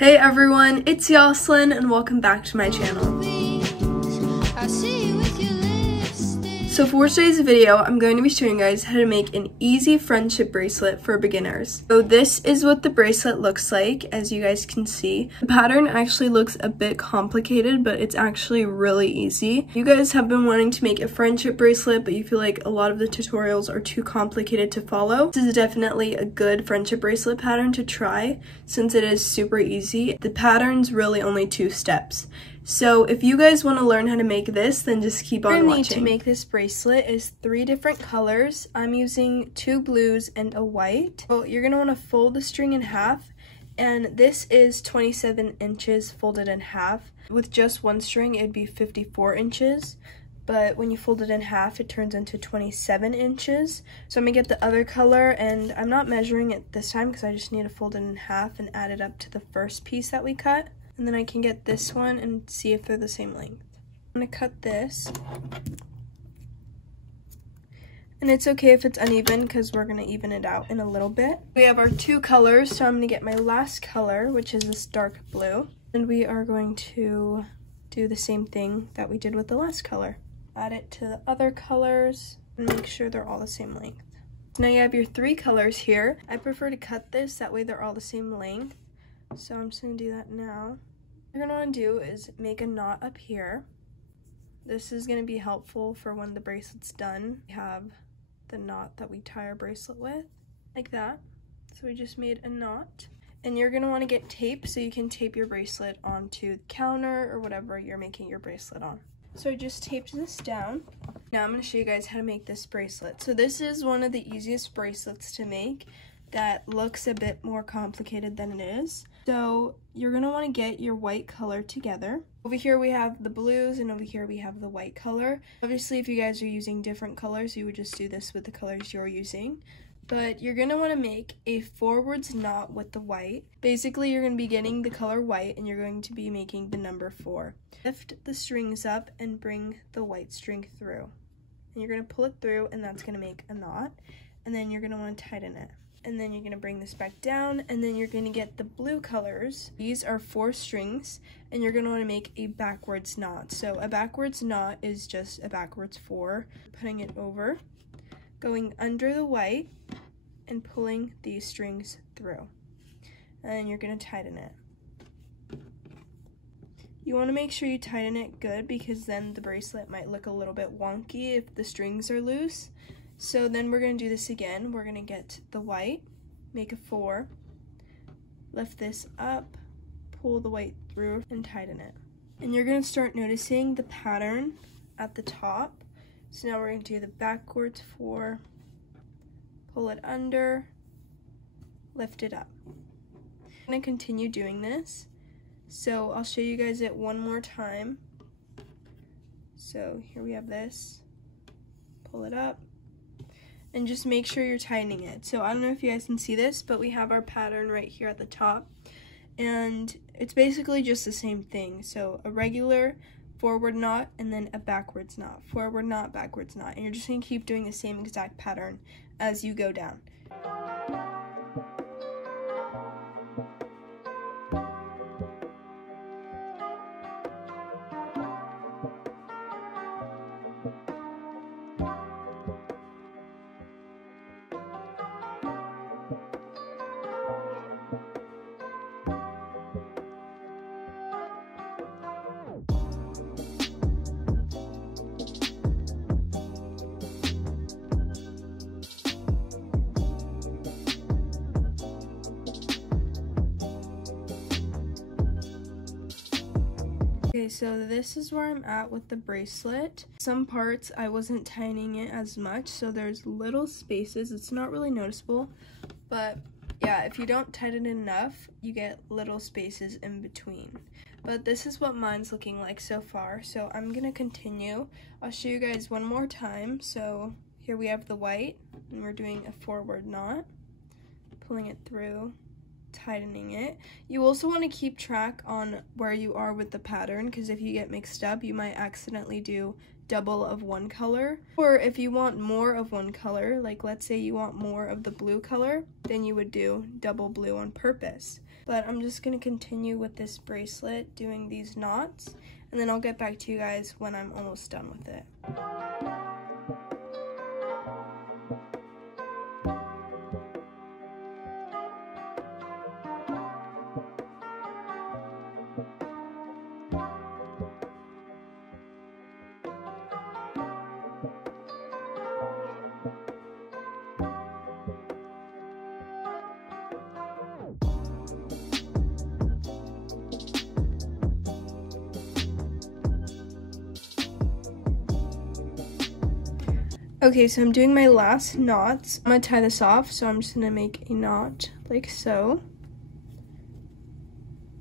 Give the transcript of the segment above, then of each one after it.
Hey everyone, it's Yoslyn and welcome back to my channel. So for today's video, I'm going to be showing you guys how to make an easy friendship bracelet for beginners. So this is what the bracelet looks like, as you guys can see. The pattern actually looks a bit complicated, but it's actually really easy. You guys have been wanting to make a friendship bracelet, but you feel like a lot of the tutorials are too complicated to follow. This is definitely a good friendship bracelet pattern to try, since it is super easy. The pattern's really only 2 steps. So if you guys want to learn how to make this, then just keep on watching. What I need to make this bracelet is 3 different colors. I'm using 2 blues and a white. Well, you're going to want to fold the string in half, and this is 27 inches folded in half. With just one string, it'd be 54 inches, but when you fold it in half, it turns into 27 inches. So I'm going to get the other color, and I'm not measuring it this time because I just need to fold it in half and add it up to the first piece that we cut. And then I can get this one and see if they're the same length. I'm gonna cut this. And it's okay if it's uneven because we're gonna even it out in a little bit. We have our 2 colors, so I'm gonna get my last color, which is this dark blue. And we are going to do the same thing that we did with the last color. Add it to the other colors and make sure they're all the same length. So now you have your 3 colors here. I prefer to cut this, that way they're all the same length. So I'm just gonna do that now. What you're gonna wanna do is make a knot up here. This is gonna be helpful for when the bracelet's done. We have the knot that we tie our bracelet with, like that. So we just made a knot. And you're gonna wanna get tape so you can tape your bracelet onto the counter or whatever you're making your bracelet on. So I just taped this down. Now I'm gonna show you guys how to make this bracelet. So this is one of the easiest bracelets to make that looks a bit more complicated than it is. So you're gonna wanna get your white color together. Over here we have the blues and over here we have the white color. Obviously if you guys are using different colors, you would just do this with the colors you're using. But you're gonna wanna make a forwards knot with the white. Basically you're gonna be getting the color white and you're going to be making the number 4. Lift the strings up and bring the white string through. And you're gonna pull it through and that's gonna make a knot. And then you're gonna wanna tighten it. And then you're going to bring this back down, and then you're going to get the blue colors. These are 4 strings, and you're going to want to make a backwards knot. So a backwards knot is just a backwards 4, putting it over, going under the white, and pulling these strings through. And then you're going to tighten it. You want to make sure you tighten it good because then the bracelet might look a little bit wonky if the strings are loose. So then we're going to do this again. We're going to get the white, make a 4, lift this up, pull the white through, and tighten it. And you're going to start noticing the pattern at the top. So now we're going to do the backwards 4, pull it under, lift it up. I'm going to continue doing this. So I'll show you guys it one more time. So here we have this, pull it up. And just make sure you're tightening it. So I don't know if you guys can see this, but we have our pattern right here at the top. And it's basically just the same thing. So a regular forward knot and then a backwards knot. Forward knot, backwards knot. And you're just going to keep doing the same exact pattern as you go down. Okay, so this is where I'm at with the bracelet. Some parts I wasn't tightening it as much, so there's little spaces. It's not really noticeable, but yeah, if you don't tighten it enough, you get little spaces in between. But this is what mine's looking like so far, so I'm gonna continue. I'll show you guys one more time. So here we have the white, and we're doing a forward knot, pulling it through, tightening it. You also want to keep track on where you are with the pattern, because if you get mixed up, you might accidentally do double of one color. Or if you want more of one color, like let's say you want more of the blue color, then you would do double blue on purpose. but I'm just going to continue with this bracelet doing these knots, and then I'll get back to you guys when I'm almost done with it. Okay, so I'm doing my last knots. I'm gonna tie this off, so I'm just gonna make a knot like so.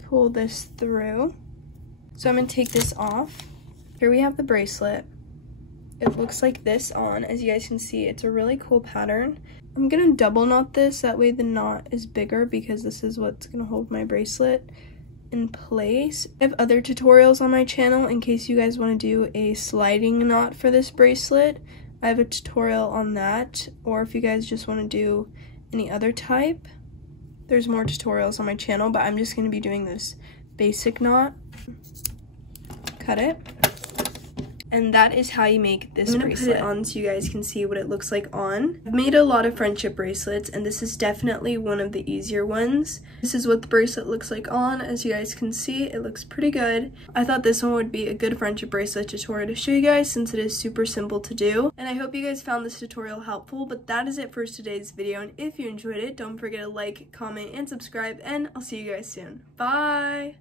Pull this through. So I'm gonna take this off. Here we have the bracelet. It looks like this on. As you guys can see, it's a really cool pattern. I'm gonna double knot this, that way the knot is bigger because this is what's gonna hold my bracelet in place. I have other tutorials on my channel in case you guys wanna do a sliding knot for this bracelet. I have a tutorial on that, or if you guys just want to do any other type, there's more tutorials on my channel, but I'm just going to be doing this basic knot. Cut it. And that is how you make this bracelet. I'm going to put it on so you guys can see what it looks like on. I've made a lot of friendship bracelets, and this is definitely one of the easier ones. This is what the bracelet looks like on. As you guys can see, it looks pretty good. I thought this one would be a good friendship bracelet tutorial to show you guys since it is super simple to do. And I hope you guys found this tutorial helpful, but that is it for today's video. And if you enjoyed it, don't forget to like, comment, and subscribe, and I'll see you guys soon. Bye!